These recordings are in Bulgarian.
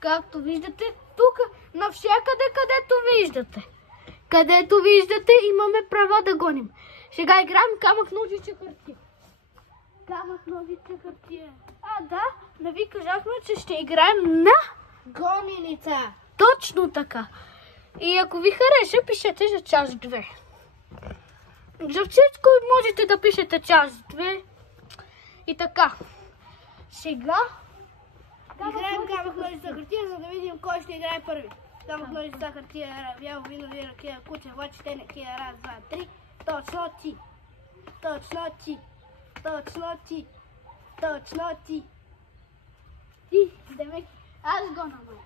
Както виждате, тук навсякъде, където виждате, имаме права да гоним. Сега играем камък, ножице, хартия. Камък, ножице, хартия. Да, не ви казахме, че ще играем на гоненица. Точно така. И ако ви хареша, пишете за час 2. За всичко можете да пишете час 2. И така. Сега играем камък, ножица, хартия, за да видим кой ще играе първи. Камък, ножица, хартия, бяло вино, ракия, куче, влачи, тенекия, раз, два, три. Точно ти. Точно ти. Точно ти. Точно ти. И, демек, аз гона, май.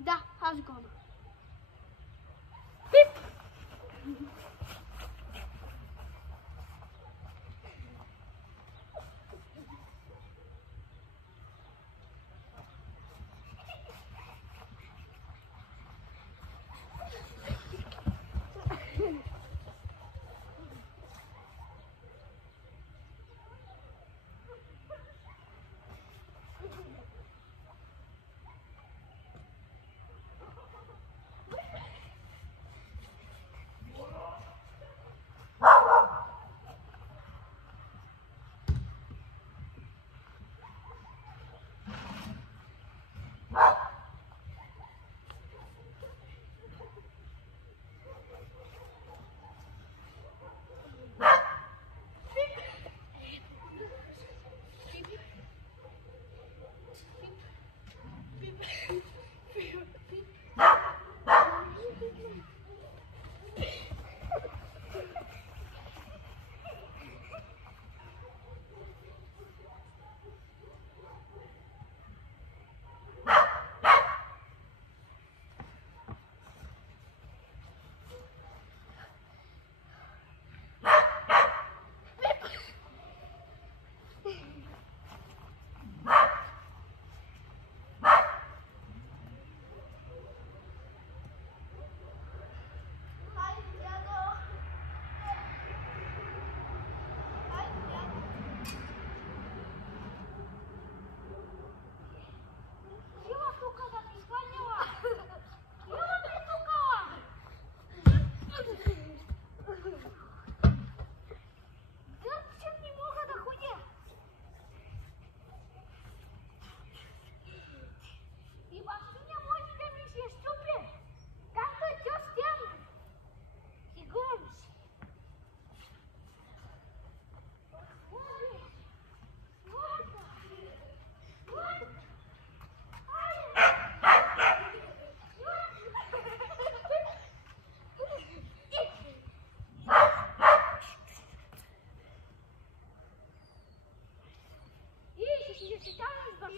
Да, аз гона. Пип!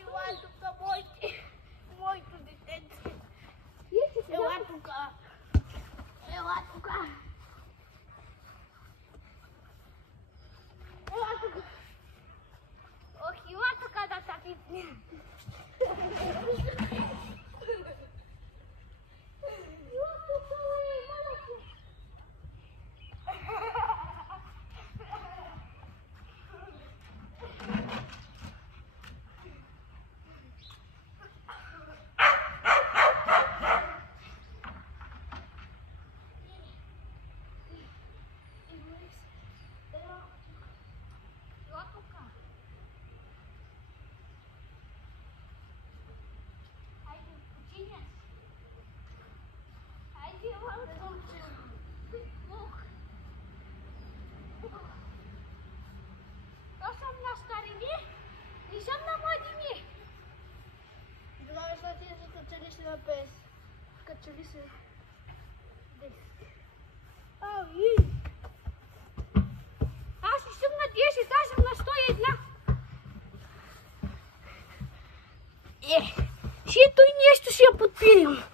Ела тук, моето детенце. Ела тук. Ела тук. Ела тук. Ох, ела тук да се пипне. Аз съм на старини и съм на младини. Тогава ще ти се качели се на 5. Качели се 10. Аз не съм на 10, аз съм на 101. Ще той нещо ще я подпирим.